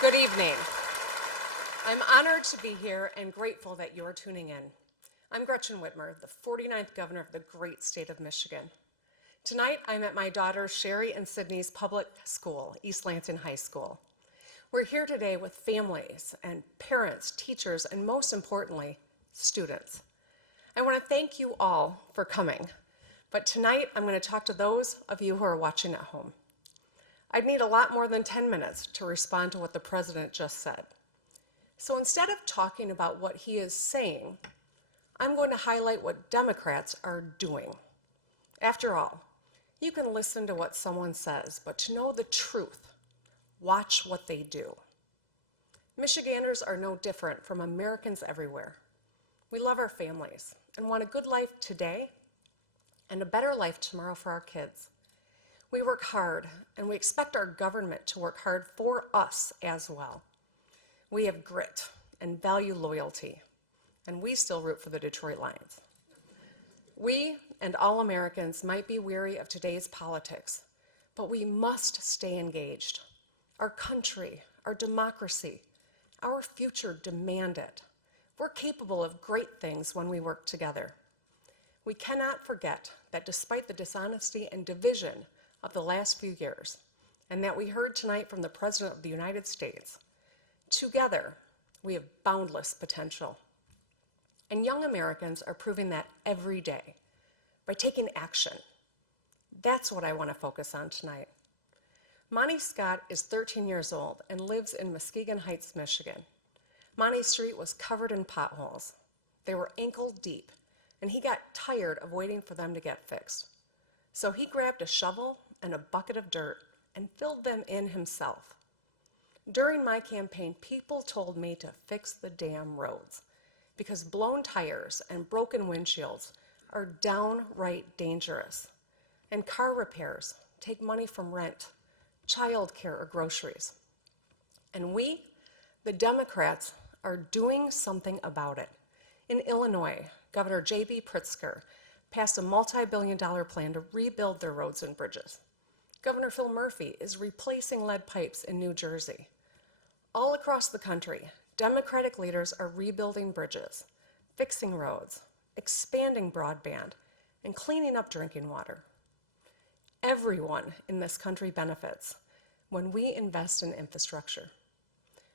Good evening. I'm honored to be here and grateful that you're tuning in. I'm Gretchen Whitmer, the 49th governor of the great state of Michigan. Tonight, I'm at my daughters Sherry and Sydney's public school, East Lansing High School. We're here today with families and parents, teachers, and most importantly, students. I want to thank you all for coming, but tonight I'm going to talk to those of you who are watching at home. I'd need a lot more than 10 minutes to respond to what the president just said. So instead of talking about what he is saying, I'm going to highlight what Democrats are doing. After all, you can listen to what someone says, but to know the truth, watch what they do. Michiganders are no different from Americans everywhere. We love our families and want a good life today and a better life tomorrow for our kids. We work hard, and we expect our government to work hard for us as well. We have grit and value loyalty, and we still root for the Detroit Lions. We and all Americans might be weary of today's politics, but we must stay engaged. Our country, our democracy, our future demand it. We're capable of great things when we work together. We cannot forget that despite the dishonesty and division of the last few years, and that we heard tonight from the President of the United States, together we have boundless potential. And young Americans are proving that every day by taking action. That's what I want to focus on tonight. Monty Scott is 13 years old and lives in Muskegon Heights, Michigan. Monty Street was covered in potholes. They were ankle deep, and he got tired of waiting for them to get fixed. So he grabbed a shovel and a bucket of dirt and filled them in himself. During my campaign, people told me to fix the damn roads because blown tires and broken windshields are downright dangerous. And car repairs take money from rent, childcare, or groceries. And we, the Democrats, are doing something about it. In Illinois, Governor J.B. Pritzker passed a multi-billion-dollar plan to rebuild their roads and bridges. Governor Phil Murphy is replacing lead pipes in New Jersey. All across the country, Democratic leaders are rebuilding bridges, fixing roads, expanding broadband, and cleaning up drinking water. Everyone in this country benefits when we invest in infrastructure.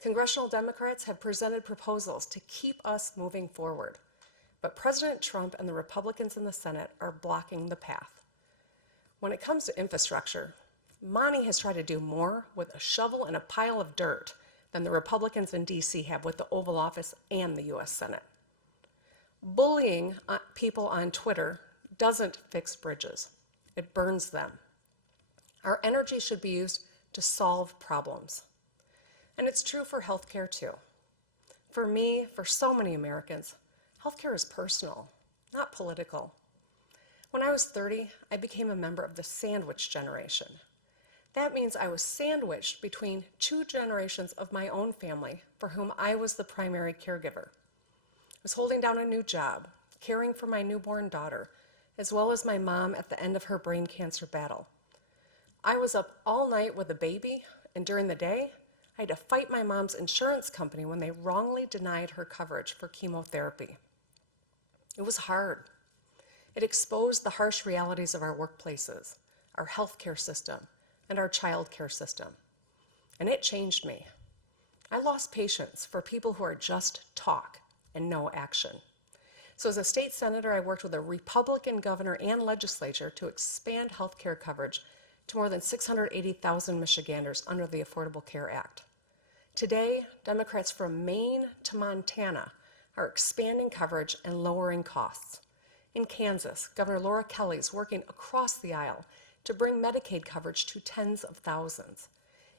Congressional Democrats have presented proposals to keep us moving forward, but President Trump and the Republicans in the Senate are blocking the path. When it comes to infrastructure, Monty has tried to do more with a shovel and a pile of dirt than the Republicans in D.C. have with the Oval Office and the U.S. Senate. Bullying people on Twitter doesn't fix bridges. It burns them. Our energy should be used to solve problems. And it's true for healthcare too. For me, for so many Americans, healthcare is personal, not political. When I was 30, I became a member of the sandwich generation. That means I was sandwiched between two generations of my own family for whom I was the primary caregiver. I was holding down a new job, caring for my newborn daughter, as well as my mom at the end of her brain cancer battle. I was up all night with a baby, and during the day, I had to fight my mom's insurance company when they wrongly denied her coverage for chemotherapy. It was hard. It exposed the harsh realities of our workplaces, our healthcare system, and our childcare system. And it changed me. I lost patience for people who are just talk and no action. So as a state senator, I worked with a Republican governor and legislature to expand healthcare coverage to more than 680,000 Michiganders under the Affordable Care Act. Today, Democrats from Maine to Montana are expanding coverage and lowering costs. In Kansas, Governor Laura Kelly is working across the aisle to bring Medicaid coverage to tens of thousands.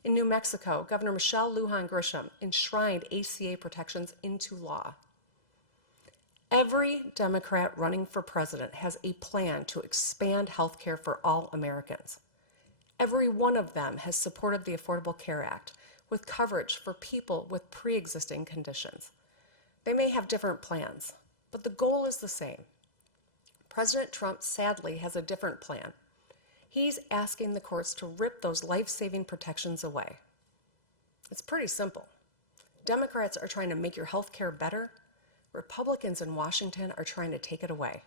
In New Mexico, Governor Michelle Lujan Grisham enshrined ACA protections into law. Every Democrat running for president has a plan to expand health care for all Americans. Every one of them has supported the Affordable Care Act with coverage for people with pre-existing conditions. They may have different plans, but the goal is the same. President Trump sadly has a different plan. He's asking the courts to rip those life-saving protections away. It's pretty simple. Democrats are trying to make your health care better. Republicans in Washington are trying to take it away.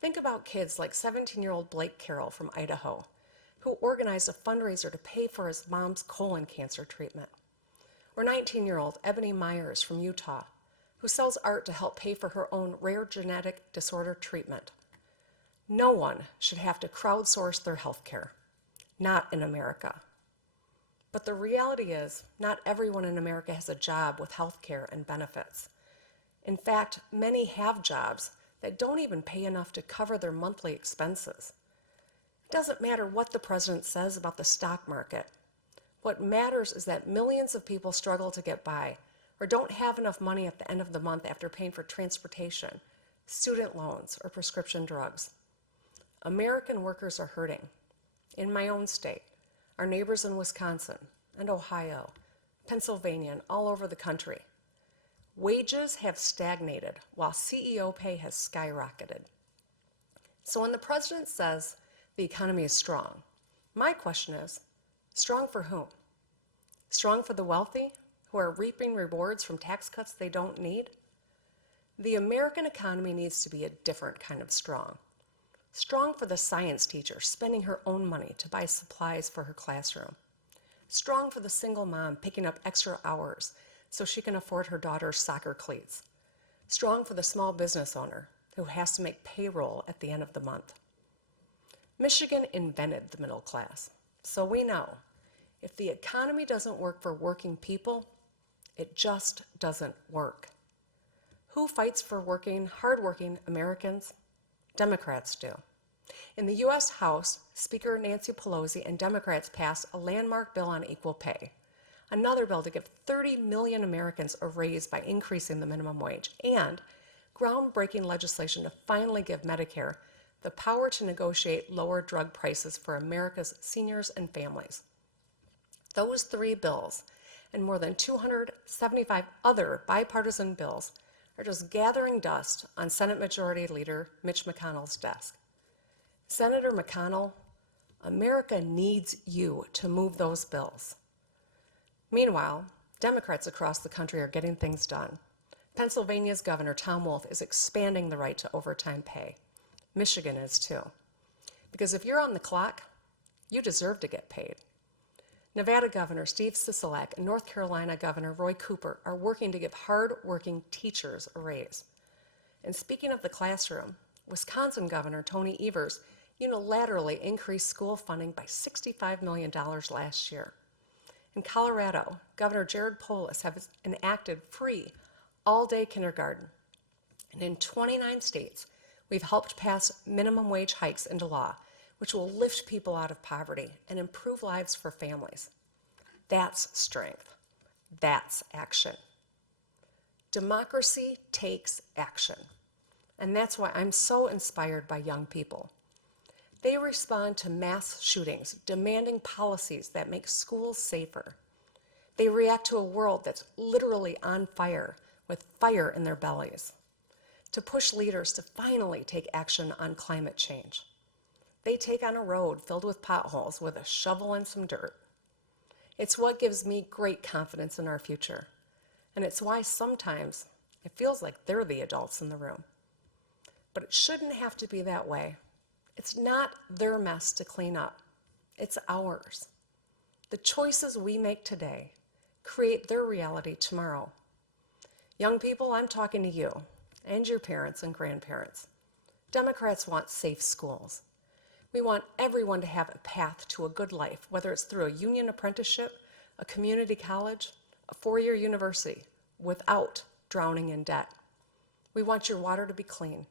Think about kids like 17-year-old Blake Carroll from Idaho, who organized a fundraiser to pay for his mom's colon cancer treatment. Or 19-year-old Ebony Myers from Utah, who sells art to help pay for her own rare genetic disorder treatment. No one should have to crowdsource their health care. Not in America. But the reality is, not everyone in America has a job with health care and benefits. In fact, many have jobs that don't even pay enough to cover their monthly expenses. It doesn't matter what the president says about the stock market. What matters is that millions of people struggle to get by or don't have enough money at the end of the month after paying for transportation, student loans, or prescription drugs. American workers are hurting. In my own state, our neighbors in Wisconsin and Ohio, Pennsylvania, and all over the country. Wages have stagnated while CEO pay has skyrocketed. So when the president says the economy is strong, my question is, strong for whom? Strong for the wealthy who are reaping rewards from tax cuts they don't need? The American economy needs to be a different kind of strong. Strong for the science teacher spending her own money to buy supplies for her classroom. Strong for the single mom picking up extra hours so she can afford her daughter's soccer cleats. Strong for the small business owner who has to make payroll at the end of the month. Michigan invented the middle class, so we know if the economy doesn't work for working people, it just doesn't work. Who fights for hardworking Americans? Democrats do. In the U.S. House, Speaker Nancy Pelosi and Democrats passed a landmark bill on equal pay, another bill to give 30 million Americans a raise by increasing the minimum wage, and groundbreaking legislation to finally give Medicare the power to negotiate lower drug prices for America's seniors and families. Those three bills and more than 275 other bipartisan bills are just gathering dust on Senate Majority Leader Mitch McConnell's desk. Senator McConnell, America needs you to move those bills. Meanwhile, Democrats across the country are getting things done. Pennsylvania's Governor Tom Wolf is expanding the right to overtime pay. Michigan is too. Because if you're on the clock, you deserve to get paid. Nevada Governor Steve Sisolak and North Carolina Governor Roy Cooper are working to give hard-working teachers a raise. And speaking of the classroom, Wisconsin Governor Tony Evers unilaterally increased school funding by $65 million last year. In Colorado, Governor Jared Polis has enacted free all-day kindergarten. And in 29 states, we've helped pass minimum wage hikes into law, which will lift people out of poverty and improve lives for families. That's strength. That's action. Democracy takes action. And that's why I'm so inspired by young people. They respond to mass shootings, demanding policies that make schools safer. They react to a world that's literally on fire, with fire in their bellies, to push leaders to finally take action on climate change. They take on a road filled with potholes with a shovel and some dirt. It's what gives me great confidence in our future. And it's why sometimes it feels like they're the adults in the room. But it shouldn't have to be that way. It's not their mess to clean up. It's ours. The choices we make today create their reality tomorrow. Young people, I'm talking to you and your parents and grandparents. Democrats want safe schools. We want everyone to have a path to a good life, whether it's through a union apprenticeship, a community college, a four-year university, without drowning in debt. We want your water to be clean.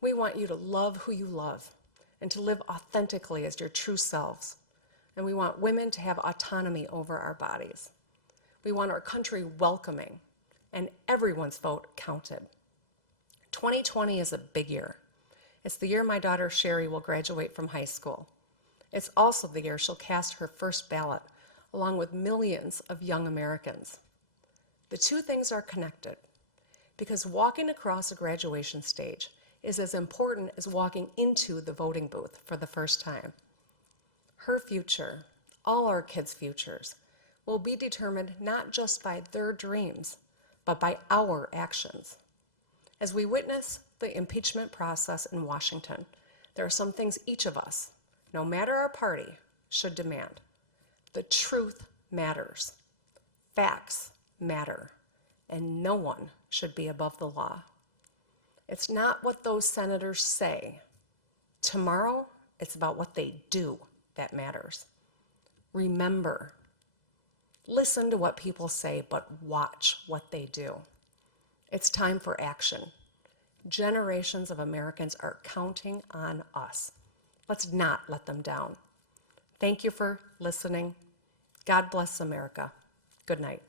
We want you to love who you love and to live authentically as your true selves. And we want women to have autonomy over our bodies. We want our country welcoming, and everyone's vote counted. 2020 is a big year. It's the year my daughter Sherry will graduate from high school. It's also the year she'll cast her first ballot, along with millions of young Americans. The two things are connected, because walking across a graduation stage is as important as walking into the voting booth for the first time. Her future, all our kids' futures, will be determined not just by their dreams, but by our actions. As we witness the impeachment process in Washington, there are some things each of us, no matter our party, should demand. The truth matters. Facts matter. And no one should be above the law. It's not what those senators say. Tomorrow, it's about what they do that matters. Remember, listen to what people say, but watch what they do. It's time for action. Generations of Americans are counting on us. Let's not let them down. Thank you for listening. God bless America. Good night.